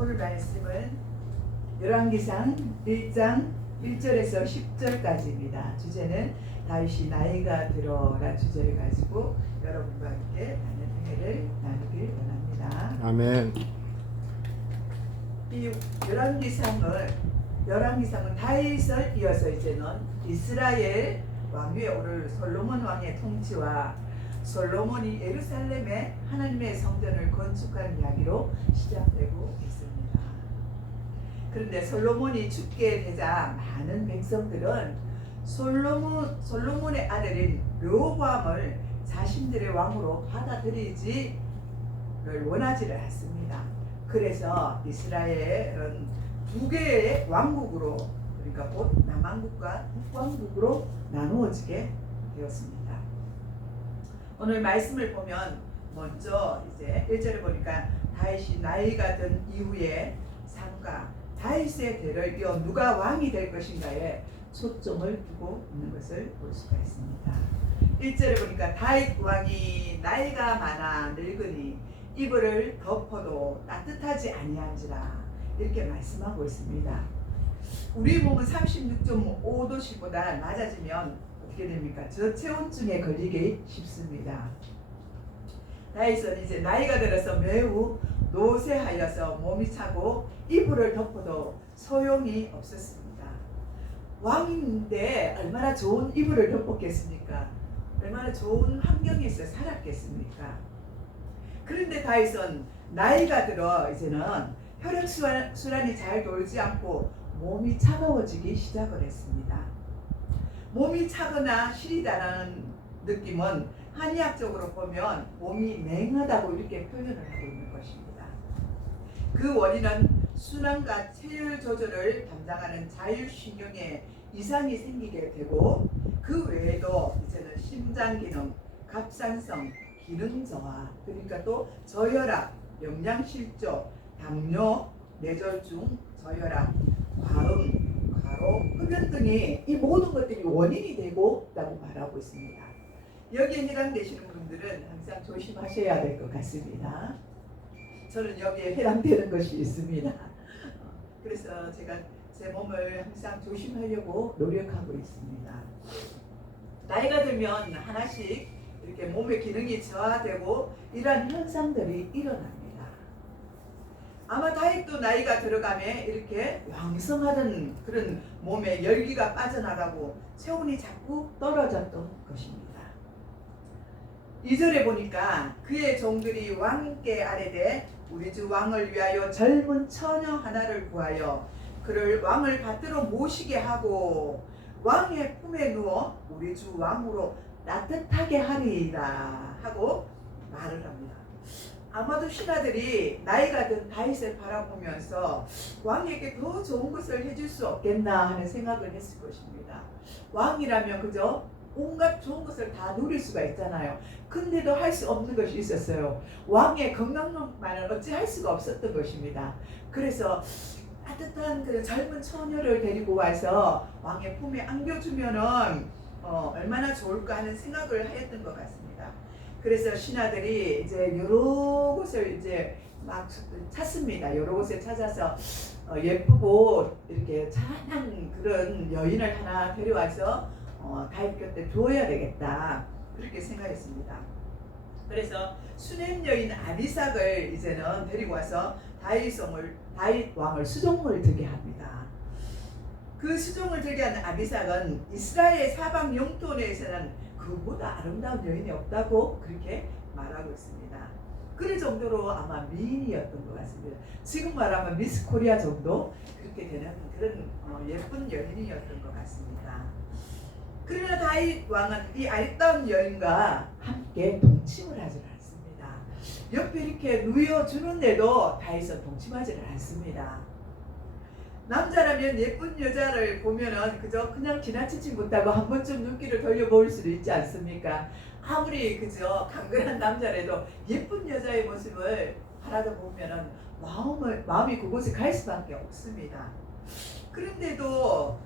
오늘 말씀은 열왕기상 1장 1절에서 10절까지입니다. 주제는 다윗이 나이가 들어라 주제를 가지고 여러분과 함께 은혜를 나누길 원합니다. 아멘. 이 열왕기상은 다윗을 이어서 이제는 이스라엘 왕위에 오를 솔로몬 왕의 통치와 솔로몬이 예루살렘에 하나님의 성전을 건축한 이야기로 시작되고 있습니다. 그런데 솔로몬이 죽게 되자 많은 백성들은 솔로몬의 아들인 르호보암을 자신들의 왕으로 받아들이지를 원하지를 않습니다. 그래서 이스라엘은 두 개의 왕국으로, 그러니까 곧 남왕국과 북왕국으로 나누어지게 되었습니다. 오늘 말씀을 보면 먼저 이제 1절을 보니까 다윗이 나이가 든 이후에 삶과 다윗의 대를 이어 누가 왕이 될 것인가에 초점을 두고 있는 것을 볼 수가 있습니다. 1절을 보니까 다윗 왕이 나이가 많아 늙으니 이불을 덮어도 따뜻하지 아니한지라 이렇게 말씀하고 있습니다. 우리 몸은 36.5도씨보다 낮아지면 어떻게 됩니까? 저체온증에 걸리기 쉽습니다. 다윗은 이제 나이가 들어서 매우 노쇠하여서 몸이 차고 이불을 덮어도 소용이 없었습니다. 왕인데 얼마나 좋은 이불을 덮었겠습니까? 얼마나 좋은 환경에서 살았겠습니까? 그런데 다윗은 나이가 들어 이제는 혈액순환이 잘 돌지 않고 몸이 차가워지기 시작을 했습니다. 몸이 차거나 시리다라는 느낌은 한의학적으로 보면 몸이 맹하다고 이렇게 표현을 하고 있는 것입니다. 그 원인은 순환과 체열 조절을 담당하는 자율신경에 이상이 생기게 되고 그 외에도 이제는 심장 기능, 갑상선, 기능 저하, 그러니까 또 저혈압, 영양실조, 당뇨, 뇌졸중, 저혈압, 과음, 과로, 흡연 등이 이 모든 것들이 원인이 되고 있다고 말하고 있습니다. 여기에 해당되시는 분들은 항상 조심하셔야 될 것 같습니다. 저는 여기에 해당되는 것이 있습니다. 그래서 제가 제 몸을 항상 조심하려고 노력하고 있습니다. 나이가 들면 하나씩 이렇게 몸의 기능이 저하되고 이러한 현상들이 일어납니다. 아마 다윗도 나이가 들어가면 이렇게 왕성하던 그런 몸에 열기가 빠져나가고 체온이 자꾸 떨어졌던 것입니다. 2절에 보니까 그의 종들이 왕께 아뢰되 우리 주 왕을 위하여 젊은 처녀 하나를 구하여 그를 왕을 받들어 모시게 하고 왕의 품에 누워 우리 주 왕으로 따뜻하게 하리이다 하고 말을 합니다. 아마도 신하들이 나이가 든 다윗을 바라보면서 왕에게 더 좋은 것을 해줄 수 없겠나 하는 생각을 했을 것입니다. 왕이라면 그저 온갖 좋은 것을 다 누릴 수가 있잖아요. 근데도 할 수 없는 것이 있었어요. 왕의 건강만을 어찌 할 수가 없었던 것입니다. 그래서 따뜻한 그런 젊은 처녀를 데리고 와서 왕의 품에 안겨주면은 얼마나 좋을까 하는 생각을 하였던 것 같습니다. 그래서 신하들이 이제 여러 곳을 이제 막 찾습니다. 여러 곳에 찾아서 예쁘고 이렇게 찬한 그런 여인을 하나 데려와서 다윗 곁에 두어야 되겠다 그렇게 생각했습니다. 그래서 수냄 여인 아비삭을 이제는 데리고 와서 다윗 왕을 수종을 들게 합니다. 그 수종을 들게 한 아비삭은 이스라엘 사방 영토내에서는 그보다 아름다운 여인이 없다고 그렇게 말하고 있습니다. 그럴 정도로 아마 미인이었던 것 같습니다. 지금 말하면 미스 코리아 정도 그렇게 되는 그런 예쁜 여인이었던 것 같습니다. 그러나 다윗 왕은 이 아름다운 여인과 함께 동침을 하지 않습니다. 옆에 이렇게 누워주는데도 다윗은 동침하지 않습니다. 남자라면 예쁜 여자를 보면은 그냥 지나치지 못하고 한 번쯤 눈길을 돌려볼 수도 있지 않습니까? 아무리 그저 강건한 남자라도 예쁜 여자의 모습을 바라다 보면은 마음이 그곳에 갈 수밖에 없습니다. 그런데도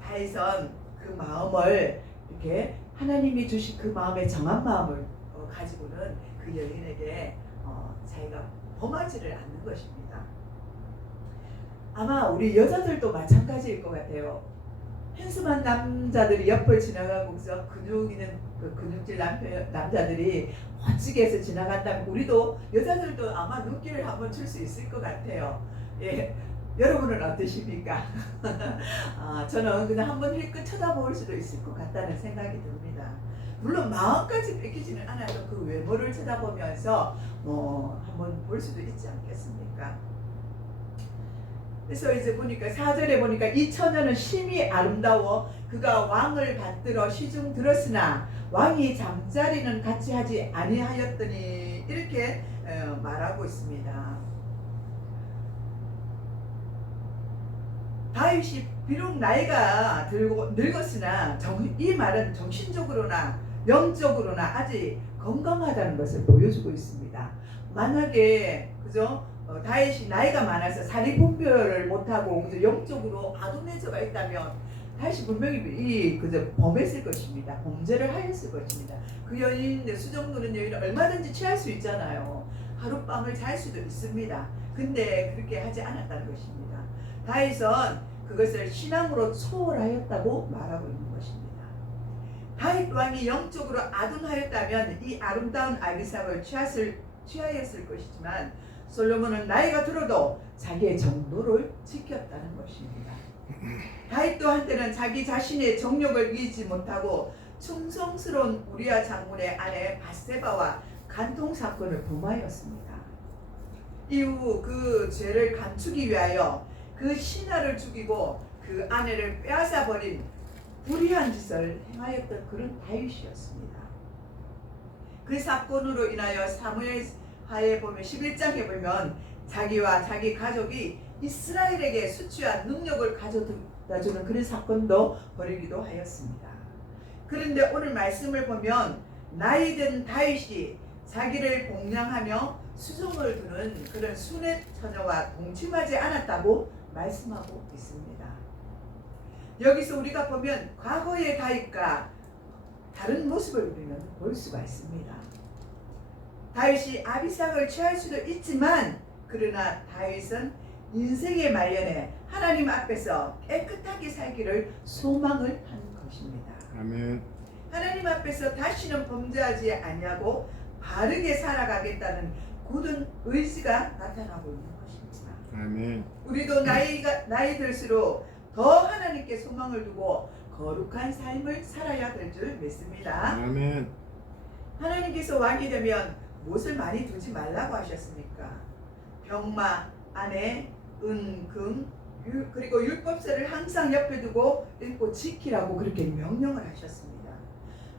다윗은 그 마음을 이렇게 하나님이 주신 그 마음의 정한 마음을 가지고는 그 여인에게 자기가 범하지를 않는 것입니다. 아마 우리 여자들도 마찬가지일 것 같아요. 핸스만 남자들이 옆을 지나가고 그래서 근육 있는 그 근육질 남자들이 멋지게 해서 지나간다면 우리도 여자들도 아마 눈길을 한번 줄 수 있을 것 같아요. 예, 여러분은 어떠십니까? 저는 그냥 한번 힐끗 쳐다볼 수도 있을 것 같다는 생각이 듭니다. 물론 마음까지 뺏기지는 않아도 그 외모를 쳐다보면서 한번 볼 수도 있지 않겠습니까? 그래서 이제 보니까 4절에 보니까 이 처녀는 심히 아름다워 그가 왕을 받들어 시중 들었으나 왕이 잠자리는 같이 하지 아니하였더니 이렇게 말하고 있습니다. 다윗이 비록 나이가 들고 늙었으나 이 말은 정신적으로나 영적으로나 아직 건강하다는 것을 보여주고 있습니다. 만약에 그죠? 다윗이 나이가 많아서 사리분별을 못하고 영적으로 아둔해져가 있다면 다윗이 분명히 그저 범했을 것입니다. 범죄를 하였을 것입니다. 그 여인인데 수정누는 여인은 얼마든지 취할 수 있잖아요. 하룻밤을 잘 수도 있습니다. 근데 그렇게 하지 않았다는 것입니다. 다윗은 그것을 신앙으로 초월하였다고 말하고 있는 것입니다. 다윗 왕이 영적으로 아둔하였다면 이 아름다운 아비삭을 취하였을 것이지만 솔로몬은 나이가 들어도 자기의 정도를 지켰다는 것입니다. 다윗도 한때는 자기 자신의 정욕을 이기지 못하고 충성스러운 우리아 장군의 아내 바세바와 간통 사건을 범하였습니다. 이후 그 죄를 감추기 위하여 그 신하를 죽이고 그 아내를 빼앗아 버린 불의한 짓을 행하였던 그런 다윗이었습니다. 그 사건으로 인하여 사무엘하에 보면 11장에 보면 자기와 자기 가족이 이스라엘에게 수치와 능력을 가져다주는 그런 사건도 벌이기도 하였습니다. 그런데 오늘 말씀을 보면 나이든 다윗이 자기를 공양하며 수종을 두는 그런 순애 처녀와 동침하지 않았다고 말씀하고 있습니다. 여기서 우리가 보면 과거의 다윗과 다른 모습을 우리는 볼 수가 있습니다. 다윗이 아비삭을 취할 수도 있지만 그러나 다윗은 인생의 말년에 하나님 앞에서 깨끗하게 살기를 소망을 한 것입니다. 아멘. 하나님 앞에서 다시는 범죄하지 아니하고 바르게 살아가겠다는 굳은 의지가 나타나고 있는 것입니다. 아멘. 우리도 나이 들수록 더 하나님께 소망을 두고 거룩한 삶을 살아야 될 줄 믿습니다. 아멘. 하나님께서 왕이 되면 무엇을 많이 두지 말라고 하셨습니까? 병마, 아내, 은, 금, 그리고 율법서를 항상 옆에 두고 읽고 지키라고 그렇게 명령을 하셨습니다.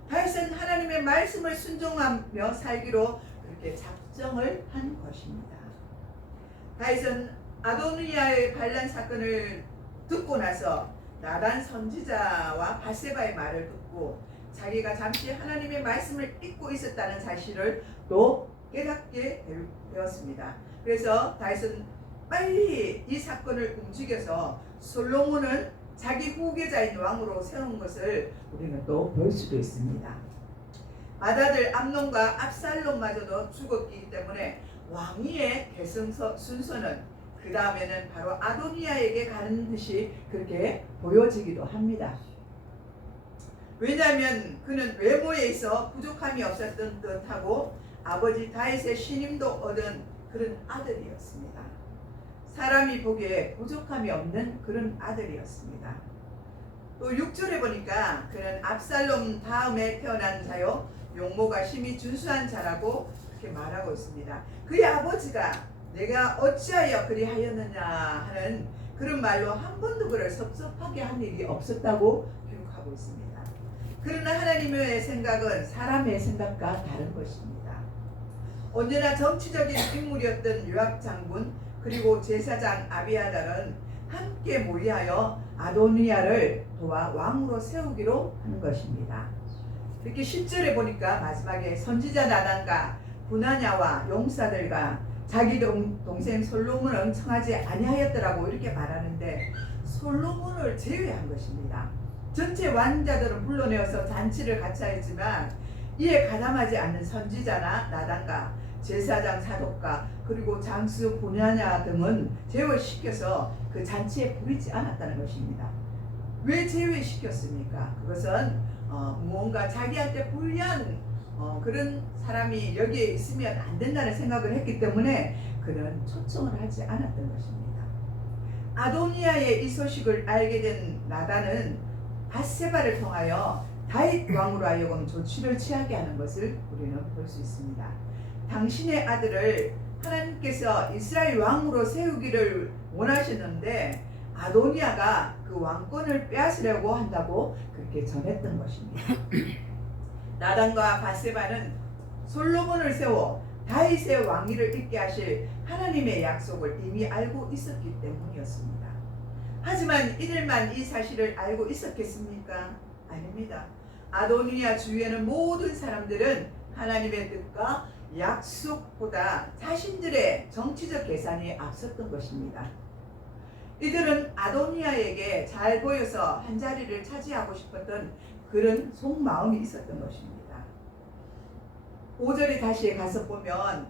다윗은 하나님의 말씀을 순종하며 살기로 그렇게 작정을 한 것입니다. 다윗은 아도니아의 반란 사건을 듣고 나서 나단 선지자와 바세바의 말을 듣고 자기가 잠시 하나님의 말씀을 잊고 있었다는 사실을 또 깨닫게 되었습니다. 그래서 다윗은 빨리 이 사건을 움직여서 솔로몬을 자기 후계자인 왕으로 세운 것을 우리는 또 볼 수도 있습니다. 맏아들 암논과 압살롬마저도 죽었기 때문에 왕위의 계승 순서는 그 다음에는 바로 아도니아에게 가는 듯이 그렇게 보여지기도 합니다. 왜냐하면 그는 외모에 있어 부족함이 없었던 듯하고 아버지 다윗의 신임도 얻은 그런 아들이었습니다. 사람이 보기에 부족함이 없는 그런 아들이었습니다. 또 6절에 보니까 그는 압살롬 다음에 태어난 자요 용모가 심히 준수한 자라고 그렇게 말하고 있습니다. 그의 아버지가 내가 어찌하여 그리하였느냐 하는 그런 말로 한 번도 그를 섭섭하게 한 일이 없었다고 기록하고 있습니다. 그러나 하나님의 생각은 사람의 생각과 다른 것입니다. 언제나 정치적인 인물이었던 요압 장군 그리고 제사장 아비아달은 함께 모의하여 아도니아를 도와 왕으로 세우기로 한 것입니다. 이렇게 10절에 보니까 마지막에 선지자 나단과 분하냐와 용사들과 자기 동생 솔로몬은 청하지 아니하였더라고 이렇게 말하는데 솔로몬을 제외한 것입니다. 전체 왕자들은 불러내어서 잔치를 같이 했지만 이에 가담하지 않는 선지자나 나단과 제사장 사독과 그리고 장수 분야냐 등은 제외시켜서 그 잔치에 부리지 않았다는 것입니다. 왜 제외시켰습니까? 그것은 무언가 자기한테 불리한 그런 사람이 여기에 있으면 안 된다는 생각을 했기 때문에 그는 초청을 하지 않았던 것입니다. 아도니아의 이 소식을 알게 된 나단은 밧세바를 통하여 다윗 왕으로 하여금 조치를 취하게 하는 것을 우리는 볼 수 있습니다. 당신의 아들을 하나님께서 이스라엘 왕으로 세우기를 원하셨는데 아도니아가 그 왕권을 빼앗으려고 한다고 그렇게 전했던 것입니다. 나단과 밧세바는 솔로몬을 세워 다윗의 왕위를 잇게 하실 하나님의 약속을 이미 알고 있었기 때문이었습니다. 하지만 이들만 이 사실을 알고 있었겠습니까? 아닙니다. 아도니아 주위에는 모든 사람들은 하나님의 뜻과 약속보다 자신들의 정치적 계산이 앞섰던 것입니다. 이들은 아도니아에게 잘 보여서 한 자리를 차지하고 싶었던 그런 속마음이 있었던 것입니다. 5절에 다시 가서 보면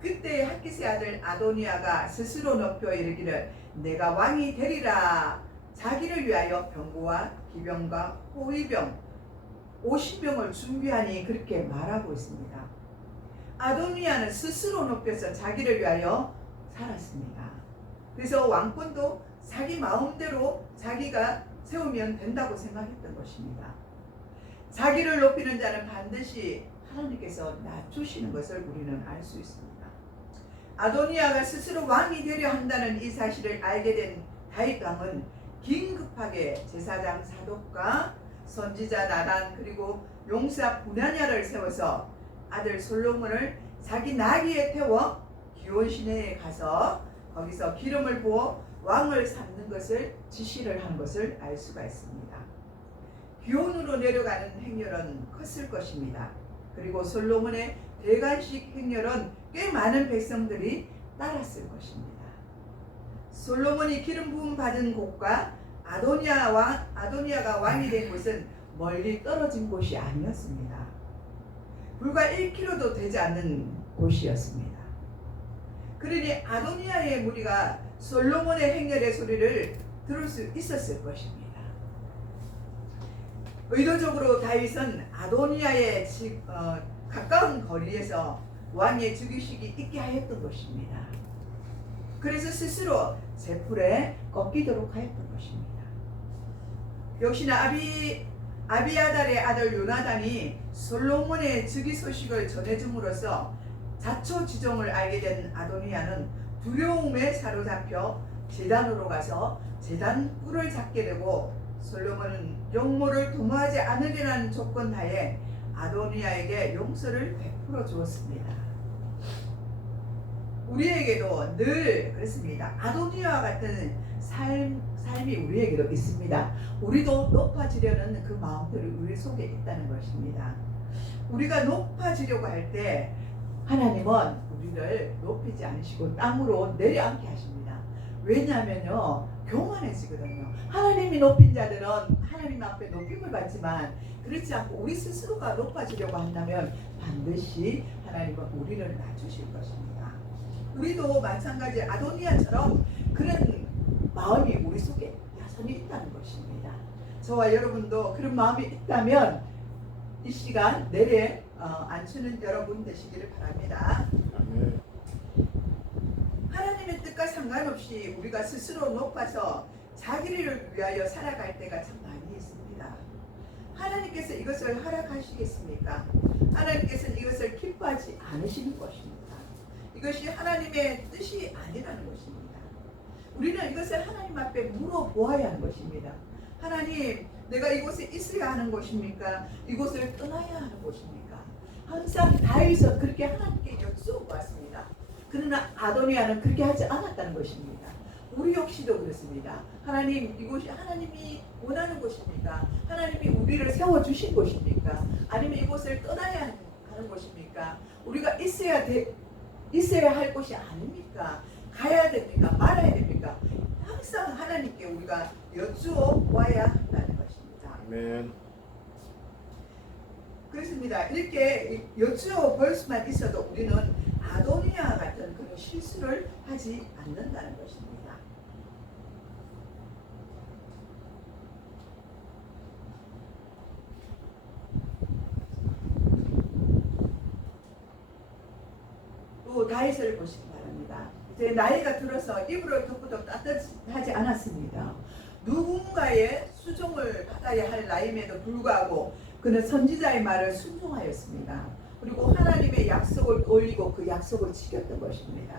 그때 학기스의 아들 아도니아가 스스로 높여 이르기를 내가 왕이 되리라. 자기를 위하여 병거와 기병과 호위병 50병을 준비하니 그렇게 말하고 있습니다. 아도니아는 스스로 높여서 자기를 위하여 살았습니다. 그래서 왕권도 자기 마음대로 자기가 세우면 된다고 생각했던 것입니다. 자기를 높이는 자는 반드시 하나님께서 낮추시는 것을 우리는 알 수 있습니다. 아도니아가 스스로 왕이 되려 한다는 이 사실을 알게 된 다윗 왕은 긴급하게 제사장 사독과 선지자 나단 그리고 용사 분야냐를 세워서 아들 솔로몬을 자기 나귀에 태워 기온 시내에 가서 거기서 기름을 부어 왕을 삼는 것을 지시를 한 것을 알 수가 있습니다. 기온으로 내려가는 행렬은 컸을 것입니다. 그리고 솔로몬의 대관식 행렬은 꽤 많은 백성들이 따랐을 것입니다. 솔로몬이 기름 부음 받은 곳과 아도니아가 왕이 된 곳은 멀리 떨어진 곳이 아니었습니다. 불과 1km도 되지 않는 곳이었습니다. 그러니 아도니아의 무리가 솔로몬의 행렬의 소리를 들을 수 있었을 것입니다. 의도적으로 다윗은 아도니아의 가까운 거리에서 왕의 즉위식이 있게 하였던 것입니다. 그래서 스스로 제풀에 꺾이도록 하였던 것입니다. 역시나 아비아달의 아들 요나단이 솔로몬의 즉위 소식을 전해줌으로써 자초지종을 알게 된 아도니아는 두려움에 사로잡혀 제단으로 가서 제단 뿔을 잡게 되고 솔로몬은 용모를 도모하지 않으리라는 조건 하에 아도니아에게 용서를 베풀어 주었습니다. 우리에게도 늘 그렇습니다. 아도니아와 같은 삶이 우리에게도 있습니다. 우리도 높아지려는 그 마음들이 우리 속에 있다는 것입니다. 우리가 높아지려고 할 때 하나님은 우리를 높이지 않으시고 땅으로 내려앉게 하십니다. 왜냐하면요, 교만해지거든요. 하나님이 높인 자들은 하나님 앞에 높임을 받지만 그렇지 않고 우리 스스로가 높아지려고 한다면 반드시 하나님은 우리를 낮추실 것입니다. 우리도 마찬가지 아도니아처럼 그런 마음이 우리 속에 여전히 있다는 것입니다. 저와 여러분도 그런 마음이 있다면 이 시간 내려앉히는 여러분 되시기를 바랍니다. 하나님의 뜻과 상관없이 우리가 스스로 높아서 자기를 위하여 살아갈 때가 참 많이 있습니다. 하나님께서 이것을 허락하시겠습니까? 하나님께서는 이것을 기뻐하지 않으시는 것입니다. 이것이 하나님의 뜻이 아니라는 것입니다. 우리는 이것을 하나님 앞에 물어보아야 하는 것입니다. 하나님, 내가 이곳에 있어야 하는 것입니까? 이곳을 떠나야 하는 것입니까? 항상 다윗은 그렇게 하나님께 여쭈어 왔습니다. 그러나 아도니아는 그렇게 하지 않았다는 것입니다. 우리 역시도 그렇습니다. 하나님, 이곳이 하나님이 원하는 곳입니까? 하나님이 우리를 세워주신 곳입니까? 아니면 이곳을 떠나야 하는 곳입니까? 우리가 있어야 할 곳이 아닙니까? 가야 됩니까? 말아야 됩니까? 항상 하나님께 우리가 여쭈어 와야 한다는 것입니다. 아멘. 그렇습니다. 이렇게 여쭈어 볼 수만 있어도 우리는 아도니아와 같은 그런 실수를 하지 않는다는 것입니다. 또 다윗을 보시기 바랍니다. 이제 나이가 들어서 입으로 덮고도 따뜻하지 않았습니다. 누군가의 수종을 받아야 할 나이임에도 불구하고 그는 선지자의 말을 순종하였습니다. 그리고 하나님의 약속을 올리고 그 약속을 지켰던 것입니다.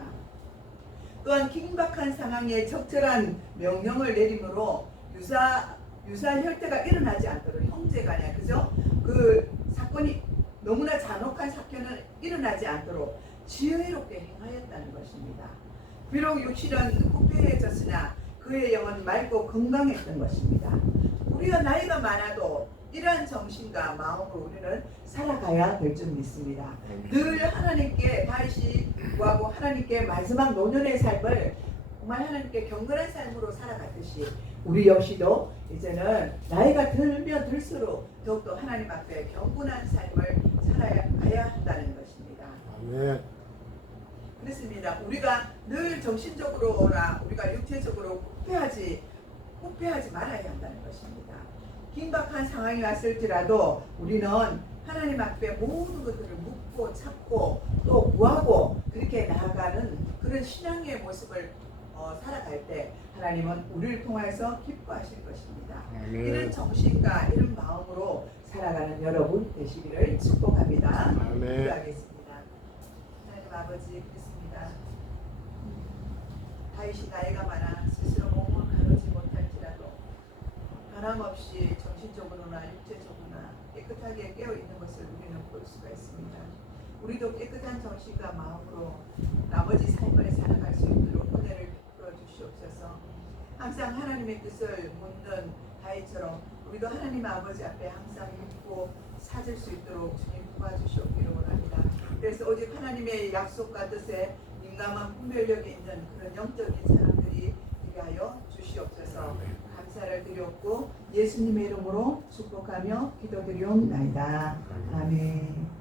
또한 긴박한 상황에 적절한 명령을 내림으로 유사한 혈대가 일어나지 않도록 형제간에 그죠? 그 사건이 너무나 잔혹한 사건은 일어나지 않도록 지혜롭게 행하였다는 것입니다. 비록 육신은 후패해졌으나 그의 영은 맑고 건강했던 것입니다. 우리가 나이가 많아도 이러한 정신과 마음으로 우리는 살아가야 될 줄 믿습니다. 늘 하나님께 다시 구하고 하나님께 마지막 노년의 삶을 정말 하나님께 경건한 삶으로 살아갔듯이 우리 역시도 이제는 나이가 들면 들수록 더욱더 하나님 앞에 경건한 삶을 살아야 한다는 것입니다. 아멘. 그렇습니다. 우리가 늘 정신적으로나 우리가 육체적으로 후패하지 말아야 한다는 것입니다. 긴박한 상황이 왔을지라도 우리는 하나님 앞에 모든 것들을 묻고 찾고 또 구하고 그렇게 나아가는 그런 신앙의 모습을 살아갈 때 하나님은 우리를 통해서 기뻐하실 것입니다. 아멘. 이런 정신과 이런 마음으로 살아가는 여러분 되시기를 축복합니다. 아멘. 기도하겠습니다. 하나님 아버지 그렇습니다. 다윗이 나이가 많아 스스로 몸을 가누지 못할지라도 변함없이 정신적으로나 육체적으로나 깨끗하게 깨어있는 것을 우리는 볼 수가 있습니다. 우리도 깨끗한 정신과 마음으로 나머지 삶을 살아갈 수 있도록 은혜를 베풀어 주시옵소서. 항상 하나님의 뜻을 묻는 다윗처럼 우리도 하나님 아버지 앞에 항상 묻고 찾을 수 있도록 주님 도와주시옵기를 원합니다. 그래서 오직 하나님의 약속과 뜻에 민감한 분별력이 있는 그런 영적인 사람들이 되게 하여 주시옵소서. 감사를 드렸고 예수님의 이름으로 축복하며 기도드리옵나이다. 아멘.